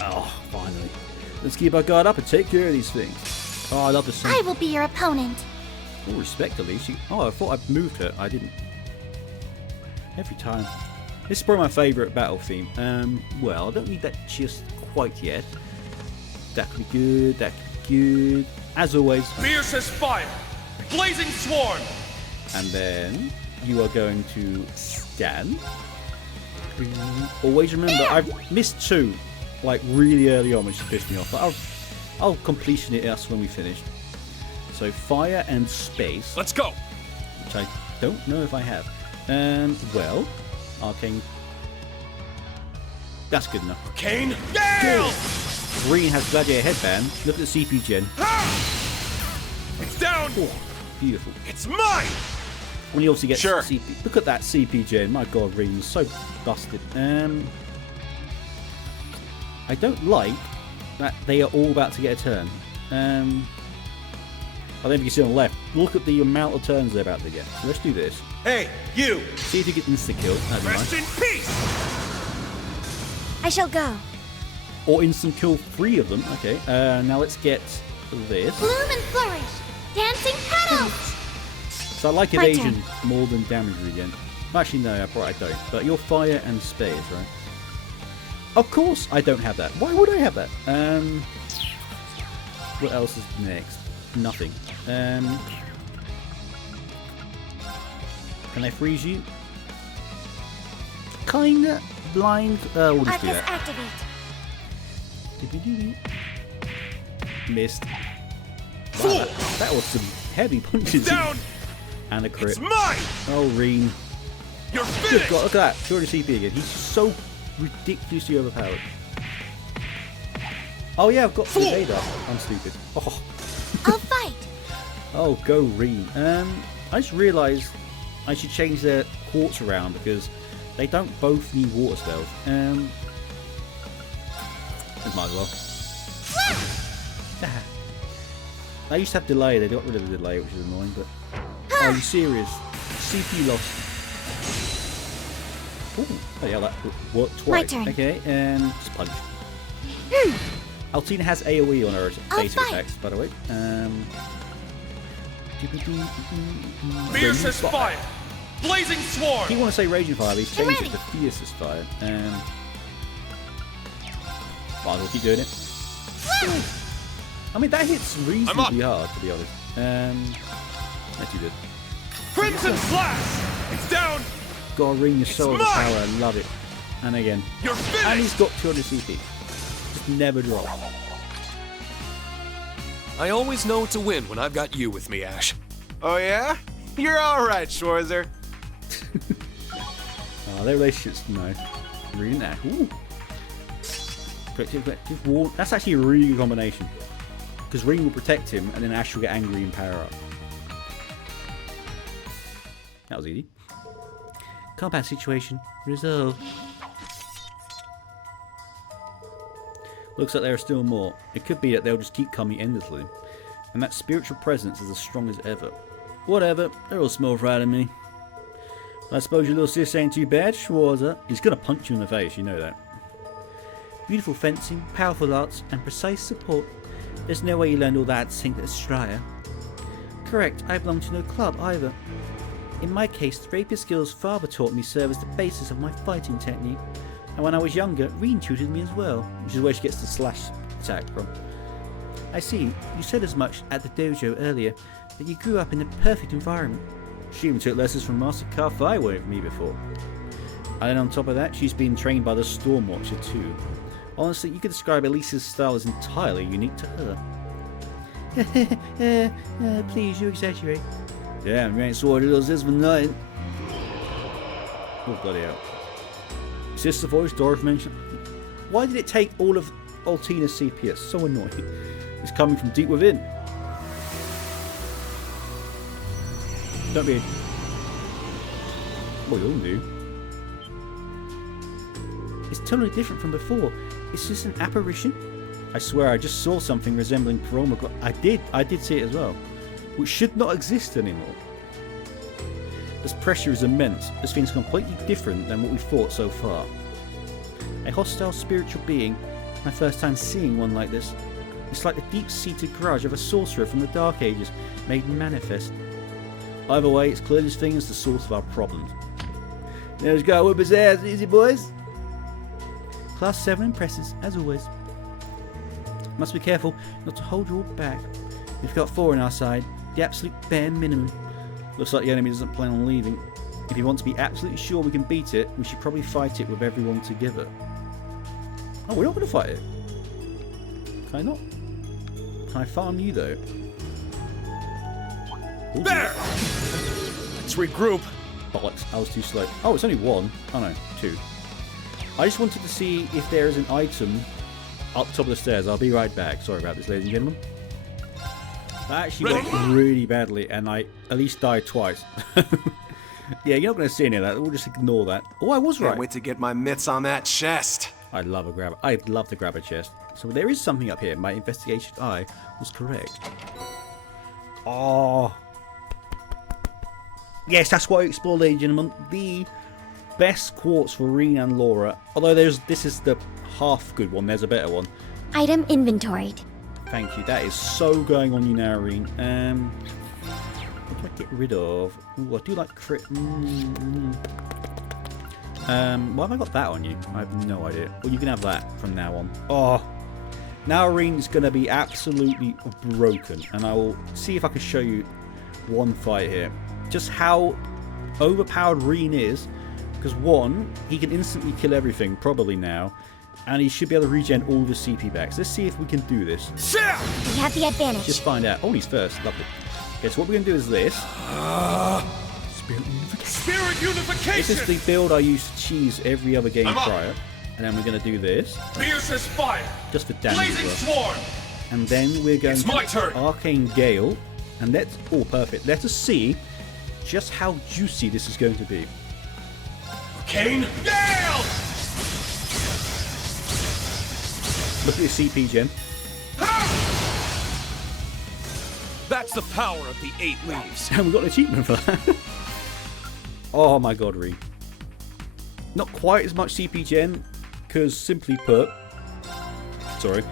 Oh, finally. Let's keep our guard up and take care of these things. Oh, I love the song. I will be your opponent. All respect, Elise. Oh, I thought I'd moved her. I didn't. Every time. This is probably my favourite battle theme. Well, I don't need that just quite yet. That could be good. That could be good. As always. Fiercest fire! Blazing swarm! And then you are going to scan. Always remember, I've missed 2, like really early on, which pissed me off. But I'll completion it us when we finish. So fire and space. Let's go! Which I don't know if I have. Well, arcane. That's good enough. Arcane Gale! Rean has gladiator headband. Look at the CP gen. It's down! Oh, beautiful. It's mine! When he obviously gets Sure. CP. Look at that CP gen. My god, Rean is so busted. I don't like that they are all about to get a turn. I don't know if you can see on the left. Look at the amount of turns they're about to get. So let's do this. Hey, you! See if you get insta kill. That'd be Rest nice. in peace! I shall go. Or instant kill 3 of them. Okay. Now let's get this. Bloom and flourish! Dancing petals! So I like My evasion more than damage regen. Actually, no, I probably don't. But you're fire and space, right? Of course, I don't have that. Why would I have that? What else is next? Nothing. Can I freeze you? Kinda blind. We'll just do Arcus that. activate. Missed. Wow, that was some heavy punches. Down! And a crit. It's mine! Oh, Rean. You're Good finished! God, look at that. 200 CP again. He's so ridiculously overpowered. Oh yeah, I've got the evade up. I'm stupid. Oh. I'll fight! Oh, go Rean. I just realised I should change their quartz around because they don't both need water spells. Might as well. I used to have delay. They got rid of the delay, which is annoying. But are you serious? CP lost. Ooh, oh yeah, that worked twice. My turn. Okay, just punch. Altina has AoE on her basic fight. attacks, by the way. Fiercest fire! Blazing swarm! If you want to say Raging Fire, he's I'm changed it ready. to Fiercest Fire. Might as well keep doing it. I mean, that hits reasonably hard, to be honest. That's too good. Crimson Flash! It's down! God, Rean is so It's overpowered. mine! I love it. And again. You're And he's finished! got 200 CP. Just never drop. I always know it's a win when I've got you with me, Ash. Oh yeah? You're alright, Schwarzer. Oh, their relationship's nice. Rean Act. Ooh. Collective War. That's actually a really good combination. Because Rean will protect him, and then Ash will get angry and power up. That was easy. Combat situation resolved. Looks like there are still more. It could be that they'll just keep coming endlessly. And that spiritual presence is as strong as ever. Whatever, they're all small fry to me. I suppose your little sis ain't too bad, Schwarzer. He's gonna punch you in the face, you know that. Beautiful fencing, powerful arts, and precise support. There's no way you learned all that at St. Estraya. Correct, I belong to no club either. In my case, the rapier skills father taught me serve as the basis of my fighting technique. And when I was younger, Rean tutored me as well, which is where she gets the slash attack from. I see, you said as much at the dojo earlier, that you grew up in a perfect environment. She even took lessons from Master Carfai with me before. And then on top of that, she's been trained by the Stormwatcher too. Honestly, you could describe Elise's style as entirely unique to her. Please, you exaggerate. Damn, you ain't swore to those for nothing. Oh, bloody hell. Is this the voice Dorf mentioned? Why did it take all of Altina's CPS? So annoying. It's coming from deep within. Don't be. Well, you'll do. It's totally different from before. Is this an apparition? I swear I just saw something resembling Chroma. I did see it as well. Which should not exist anymore. This pressure is immense. This thing's completely different than what we've fought so far. A hostile spiritual being. My first time seeing one like this. It's like the deep-seated grudge of a sorcerer from the Dark Ages, made manifest. Either way, it's clear this thing is the source of our problems. Now let's go whip his ass, easy boys. Class 7 impresses, as always. Must be careful not to hold you all back. We've got 4 on our side, the absolute bare minimum. Looks like the enemy doesn't plan on leaving. If you want to be absolutely sure we can beat it, we should probably fight it with everyone together. Oh, we're not going to fight it. Can I not? Can I farm you though? Ooh. There! Let's regroup. Bollocks, I was too slow. Oh, it's only 1. Oh no, 2. I just wanted to see if there is an item up top of the stairs. I'll be right back. Sorry about this, ladies and gentlemen. I actually got really badly, and I at least died twice. Yeah, you're not going to see any of that. We'll just ignore that. Oh, I was right. Can't wait to get my mitts on that chest. I'd love to grab a chest. So there is something up here. My investigation eye was correct. Oh. Yes, that's what I explored, ladies and gentlemen. The best quartz for Rean and Laura. Although this is the half good one. There's a better one. Item inventoried. Thank you. That is so going on you now, Rean. What do I get rid of? Ooh, I do like crit. Why have I got that on you? I have no idea. Well, you can have that from now on. Oh, now Rean's going to be absolutely broken, and I will see if I can show you one fight here. Just how overpowered Rean is, because 1, he can instantly kill everything, probably now, and he should be able to regen all the CP backs. Let's see if we can do this. We have the advantage. Just find out. Oh, he's first. Lovely. Okay, so what we're going to do is this. Spirit Unification. Spirit Unification! This is the build I used to cheese every other game prior. And then we're going to do this. Fierce as fire! Just for damage. Blazing Swarm! And then we're going It's my turn. Arcane Gale. And let's... Oh, perfect. Let us see just how juicy this is going to be. Arcane Gale! Look at this CP gem. That's the power of the 8 leaves. And we got an achievement for that. Oh my god, Rean. Not quite as much CP gen, because simply put... Sorry.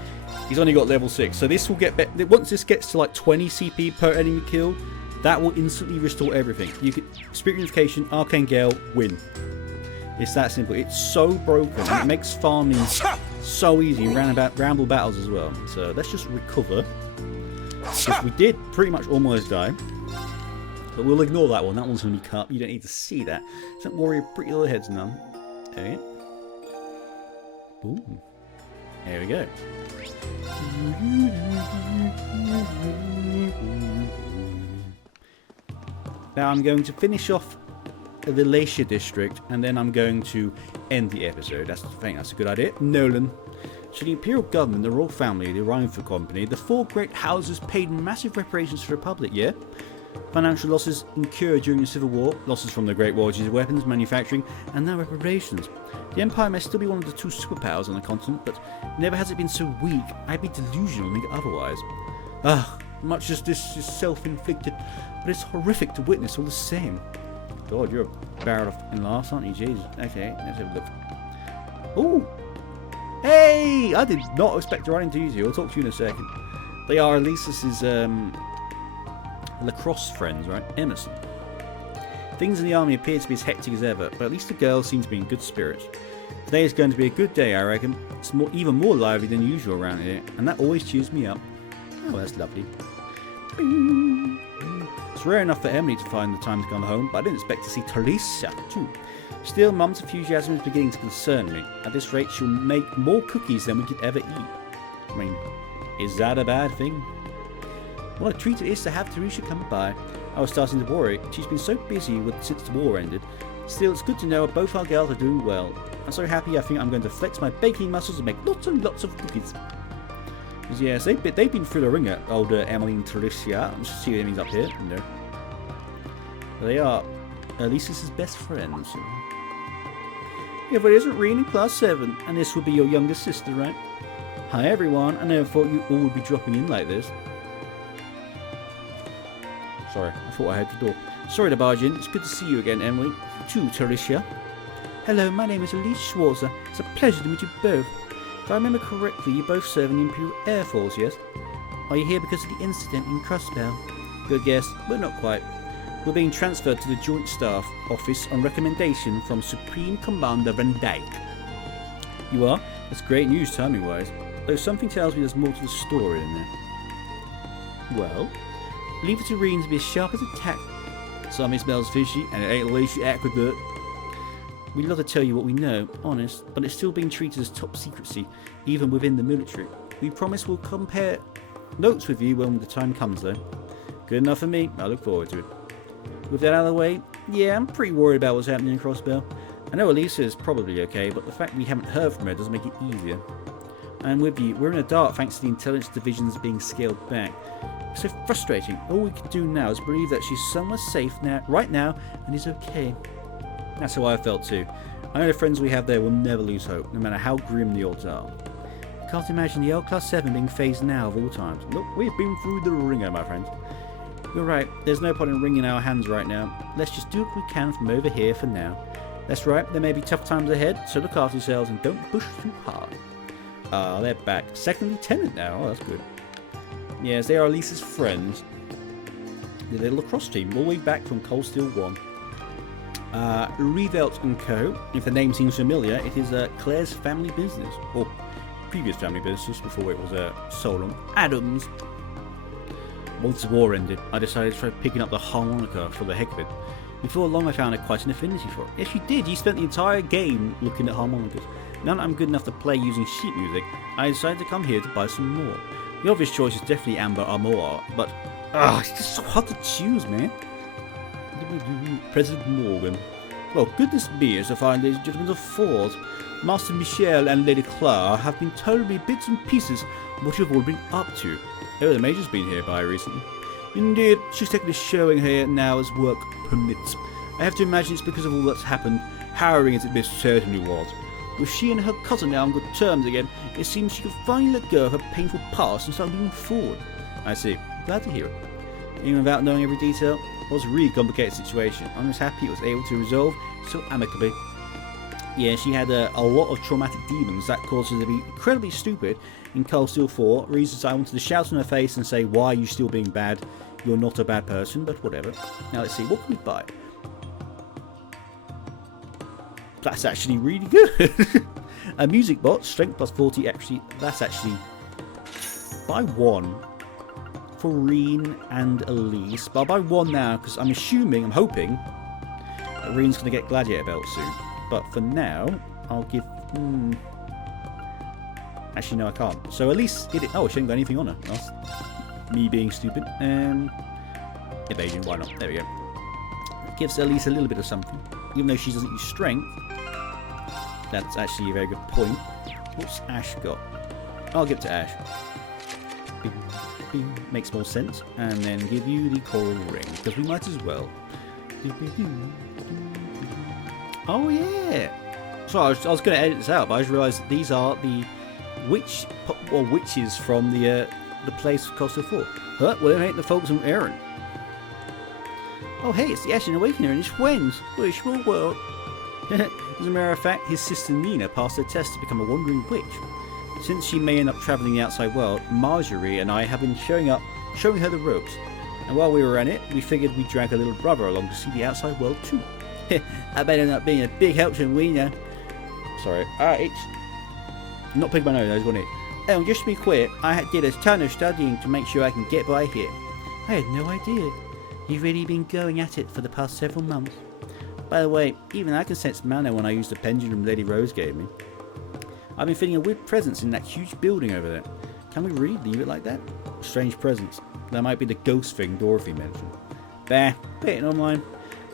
He's only got level 6. So this will get better. Once this gets to like 20 CP per enemy kill, that will instantly restore everything. You can Spirit Unification, Arcane Gale, win. It's that simple. It's so broken. It makes farming so easy in ramble battles as well. So let's just recover. Because we did pretty much almost die. But we'll ignore that one. That one's going to be cut. You don't need to see that. Don't worry your pretty little heads none. Okay. Ooh. There we go. Now I'm going to finish off the Lecia District, and then I'm going to end the episode. I think that's a good idea. Nolan. So the Imperial government, the royal family, the Rhineford Company, the 4 great houses paid massive reparations to the Republic, yeah? Financial losses incurred during the Civil War, losses from the Great War due to weapons manufacturing, and now reparations. The Empire may still be one of the 2 superpowers on the continent, but never has it been so weak. I'd be delusional to think otherwise. Much as this is self-inflicted, but it's horrific to witness all the same. God, you're a barrel in laughs, aren't you? Jesus. Okay, let's have a look. Ooh! Hey! I did not expect to run into you. I'll talk to you in a second. They are Elise's lacrosse friends, right? Emerson. Things in the army appear to be as hectic as ever, but at least the girls seem to be in good spirits. Today is going to be a good day, I reckon. It's even more lively than usual around here, and that always cheers me up. Oh, that's lovely. Bing. It's rare enough for Emily to find the time to come home, but I didn't expect to see Therisia too. Still, Mum's enthusiasm is beginning to concern me. At this rate, she'll make more cookies than we could ever eat. I mean, is that a bad thing? What a treat it is to have Therisia come by. I was starting to worry. She's been so busy since the war ended. Still, it's good to know both our girls are doing well. I'm so happy I think I'm going to flex my baking muscles and make lots and lots of cookies. Because yes, they've been through the ringer, old Emily and Therisia. Let's see what it means up here. No. They are Elise's best friends. If it isn't Rean in class 7, and this would be your younger sister, right? Hi everyone, I never thought you all would be dropping in like this. Sorry, I thought I had the door. Sorry to barge in. It's good to see you again, Emily. Too, Therisia. Hello, my name is Elise Schwarzer. It's a pleasure to meet you both. If I remember correctly, you both serve in the Imperial Air Force, yes? Are you here because of the incident in Crossbell? Good guess, but not quite. We're being transferred to the Joint Staff Office on recommendation from Supreme Commander Van Dyke. You are? That's great news timing-wise. though something tells me there's more to the story than that. Well, leave it to Reans to be as sharp as a tack. Something smells fishy, and it ain't Lecia Aqueduct. We'd love to tell you what we know, honest, but it's still being treated as top secrecy, even within the military. We promise we'll compare notes with you when the time comes, though. Good enough for me. I look forward to it. With that out of the way, yeah, I'm pretty worried about what's happening in Crossbell. I know Elise is probably okay, but the fact we haven't heard from her doesn't make it easier. I'm with you. We're in the dark thanks to the intelligence divisions being scaled back. It's so frustrating. All we can do now is believe that she's somewhere safe now, right now, and is okay. That's how I felt too. I know the friends we have there will never lose hope, no matter how grim the odds are. I can't imagine the L Class 7 being phased now of all times. Look, we've been through the ringer, my friends. You're right, there's no point in wringing our hands right now. Let's just do what we can from over here for now. That's right, there may be tough times ahead, so look after yourselves and don't push too hard. They're back. Second lieutenant now, oh, that's good. Yes, they are Elise's friends. The little lacrosse team, all the way back from Cold Steel 1. Reverie & Co. If the name seems familiar, it is Claire's family business, or previous family business before it was Solon Adams. Once the war ended, I decided to try picking up the harmonica for the heck of it. Before long I found quite an affinity for it. Yes, you did, you spent the entire game looking at harmonicas. Now that I'm good enough to play using sheet music, I decided to come here to buy some more. The obvious choice is definitely Amber Armoire, but it's just so hard to choose, man. President Morgan. Well, goodness me is to find ladies and gentlemen of Fours. Master Michel and Lady Clara have been telling me bits and pieces of what you've all been up to. Oh, the Major's been here by recently. Indeed, she's taken a showing here now as work permits. I have to imagine it's because of all that's happened, harrowing as it most certainly was. With she and her cousin now on good terms again, it seems she could finally let go of her painful past and start moving forward. I see. Glad to hear it. Even without knowing every detail, it was a really complicated situation. I'm just happy it was able to resolve so amicably. Yeah, she had a lot of traumatic demons that caused her to be incredibly stupid in Cold Steel 4. Reasons I wanted to shout in her face and say, why are you still being bad? You're not a bad person, but whatever. Now let's see, what can we buy? That's actually really good. A music box, strength plus 40, actually, that's actually... Buy one for Rean and Elise. But I'll buy one now, because I'm assuming, I'm hoping, that Rean's going to get Gladiator belt soon. But for now, I'll give... Actually, no, I can't. So Elise get it. Oh, she hasn't got anything on her. That's me being stupid. Evasion, why not? There we go. It gives Elise a little bit of something. Even though she doesn't use strength. That's actually a very good point. What's Ash got? I'll give it to Ash. Bing, bing. Makes more sense. And then give you the coral ring, because we might as well. Oh yeah! So I was going to edit this out, but I just realised that these are the witches from the place Costa 4. Huh? Well, they ain't the folks from Aaron. Oh hey, it's the Ashen Awakener and his friends. What a small world. As a matter of fact, his sister Nina passed her test to become a wandering witch. Since she may end up travelling the outside world, Marjorie and I have been showing her the ropes. And while we were at it, we figured we'd drag her little brother along to see the outside world too. I bet end up being a big help to Wiener. Sorry, it's not picking my nose, I was going to. Oh, just to be clear, I did a ton of studying to make sure I can get by here. I had no idea. You've really been going at it for the past several months. By the way, even I can sense mana when I use the pendulum Lady Rose gave me. I've been feeling a weird presence in that huge building over there. Can we really leave it like that? Strange presence. That might be the ghost thing Dorothy mentioned. Bah, put it online.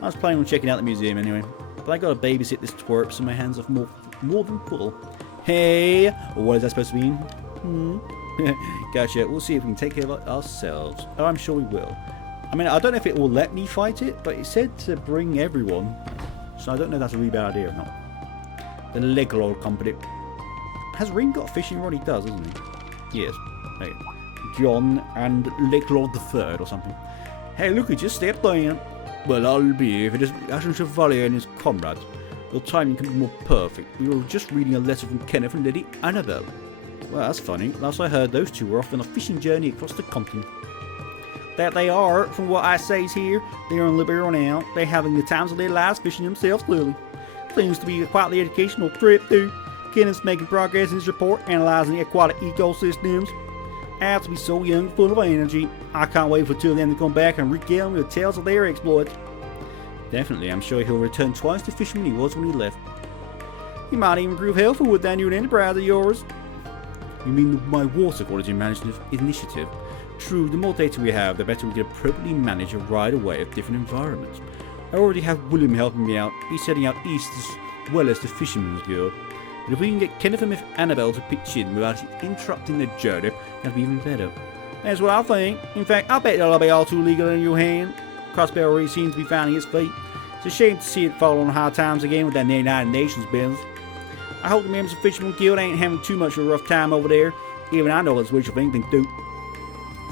I was planning on checking out the museum anyway. But I gotta babysit this twerp, so my hands are more than full. Hey, what is that supposed to mean? Gotcha, we'll see if we can take care of it ourselves. Oh, I'm sure we will. I mean, I don't know if it will let me fight it, but it said to bring everyone. So I don't know if that's a really bad idea or not. The Leglord Company. Has Rean got a fishing rod? He does, doesn't he? Yes. Okay. John and Leglord the Third or something. Hey, look, he just stepped down. Well, I'll be if it isn't Ashen Chevalier and his comrades. Your timing can be more perfect. We were just reading a letter from Kenneth and Lady Annabelle. Well, that's funny. Last I heard, those two were off on a fishing journey across the continent. That they are, from what I says here, they're on Liberia now. They're having the times of their lives fishing themselves, clearly. Seems to be quite the educational trip, too. Kenneth's making progress in his report analysing the aquatic ecosystems. I have to be so young and full of energy. I can't wait for two of them to come back and regale me with tales of their exploits. Definitely, I'm sure he'll return twice the fisherman he was when he left. He might even prove helpful with that new enterprise of yours. You mean my water quality management initiative? True, the more data we have, the better we can appropriately manage a wide array of different environments. I already have William helping me out. He's heading out east as well as the Fisherman's Guild. But if we can get Kenneth and Miss Annabelle to pitch in without interrupting their journey, that'd be even better. That's what I think. In fact, I bet that'll be all too legal in your hand. Crossbell already seems to be finding its feet. It's a shame to see it fall on hard times again with that United Nations business. I hope the members of the Fisherman's Guild ain't having too much of a rough time over there. Even I know that's wishful thinking too.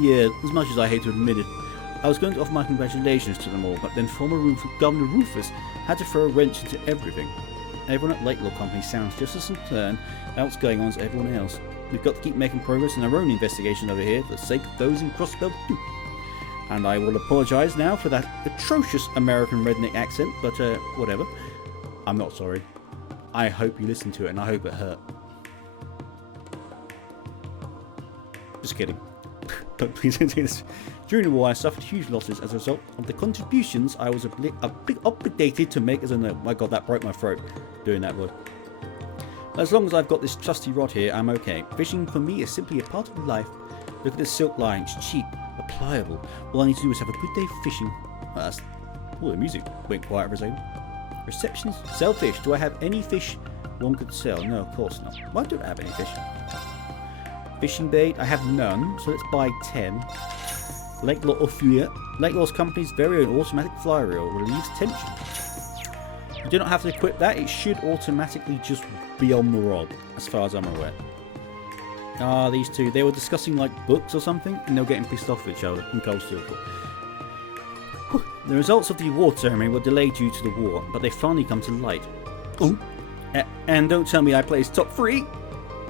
Yeah, as much as I hate to admit it. I was going to offer my congratulations to them all, but then former Governor Rufus had to throw a wrench into everything. Everyone at Lake Law Company sounds just as concerned about what's going on as everyone else. We've got to keep making progress in our own investigation over here for the sake of those in Crossbelt too. And I will apologise now for that atrocious American redneck accent, but whatever. I'm not sorry. I hope you listened to it and I hope it hurt. Just kidding. Don't please don't do this. During the war I suffered huge losses as a result of the contributions I was obligated to make as a... My god, that broke my throat doing that word. As long as I've got this trusty rod here, I'm okay. Fishing for me is simply a part of life. Look at this silk line, it's cheap, but pliable. All I need to do is have a good day fishing. Oh, the music went quiet for a second. Receptions? Sell fish. Do I have any fish one could sell? No, of course not. Why don't I have any fish? Fishing bait? I have none, so let's buy 10. Lake Law Ophuia. Lake Law's company's very own automatic fly reel relieves tension. You do not have to equip that, it should automatically just be on the rod, as far as I'm aware. Ah, these two, they were discussing like books or something, and they were getting pissed off with each other in Cold Steel. The results of the award ceremony were delayed due to the war, but they finally come to light. Oh, and don't tell me I placed top 3.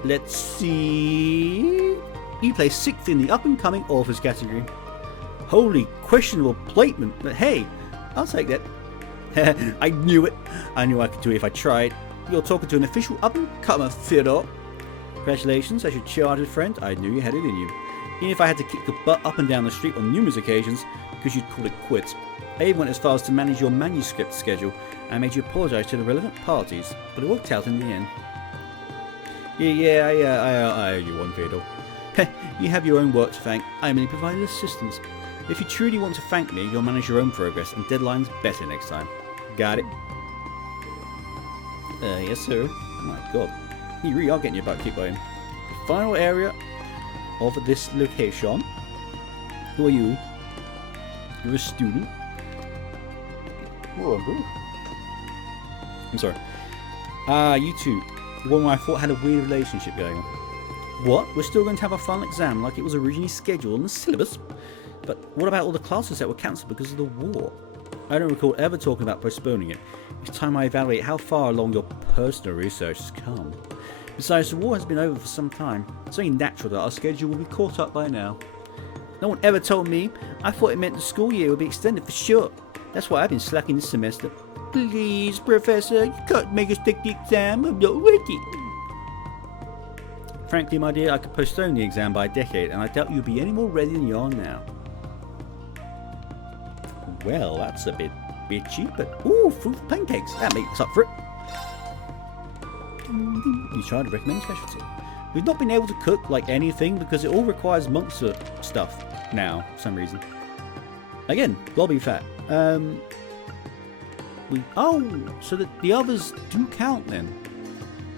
Let's see. You placed 6th in the up-and-coming authors category. Holy questionable placement, but hey, I'll take that. I knew it. I knew I could do it if I tried. You're talking to an official up-and-comer, Theodore. Congratulations, as your chartered friend, I knew you had it in you. Even if I had to kick your butt up and down the street on numerous occasions, because you'd call it quits. I even went as far as to manage your manuscript schedule and made you apologise to the relevant parties, but it worked out in the end. I owe you one, Theodore. You have your own work to thank. I merely provided assistance. If you truly want to thank me, you'll manage your own progress and deadlines better next time. Got it? Yes, sir. Oh my god. You really are getting your butt kicked by him. The final area of this location. Who are you? You're a student. Oh, I'm sorry. You two. The one where I thought had a weird relationship going on. What? We're still going to have a final exam like it was originally scheduled on the syllabus? But what about all the classes that were cancelled because of the war? I don't recall ever talking about postponing it. It's time I evaluate how far along your personal research has come. Besides, the war has been over for some time. It's only natural that our schedule will be caught up by now. No one ever told me. I thought it meant the school year would be extended for sure. That's why I've been slacking this semester. Please, Professor, you can't make us take the exam. I'm not ready. Frankly, my dear, I could postpone the exam by a decade, and I doubt you'll be any more ready than you are now. Well, that's a bit bitchy, but ooh, fruit pancakes. That makes up for it. You tried to recommend a specialty. We've not been able to cook like anything because it all requires monster stuff now for some reason. Again, globby fat. So that the others do count then.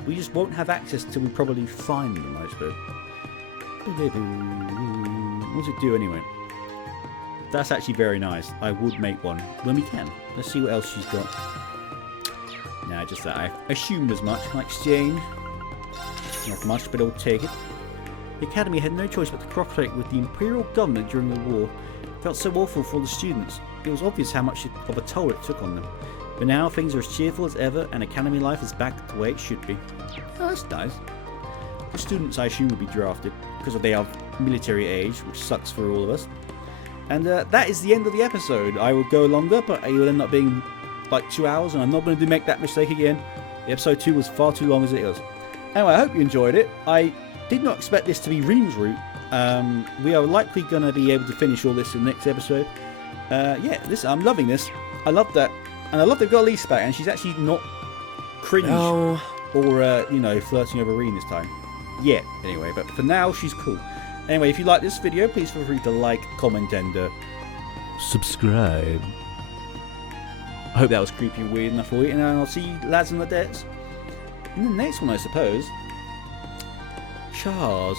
We just won't have access till we probably find them, I suppose. What's it do anyway? That's actually very nice. I would make one when we can. Let's see what else she's got. Nah, just that. I assumed as much. Can I exchange? Not much, but I'll take it. The Academy had no choice but to cooperate with the Imperial government during the war. It felt so awful for all the students. It was obvious how much of a toll it took on them. But now things are as cheerful as ever and Academy life is back the way it should be. Oh, that's nice. The students, I assume, will be drafted because they are military age, which sucks for all of us. And that is the end of the episode. I will go longer, but it will end up being like 2 hours, and I'm not going to make that mistake again. Episode 2 was far too long as it is. Anyway, I hope you enjoyed it. I did not expect this to be Rean's route. We are likely going to be able to finish all this in the next episode. Yeah, I'm loving this. I love that. And I love they've got Elise back, and she's actually not cringe or, you know, flirting over Rean this time. Yeah, anyway, but for now, she's cool. Anyway, if you like this video, please feel free to like, comment, and subscribe. I hope that was creepy and weird enough for you, and I'll see you lads and ladettes in the next one, I suppose. Chars.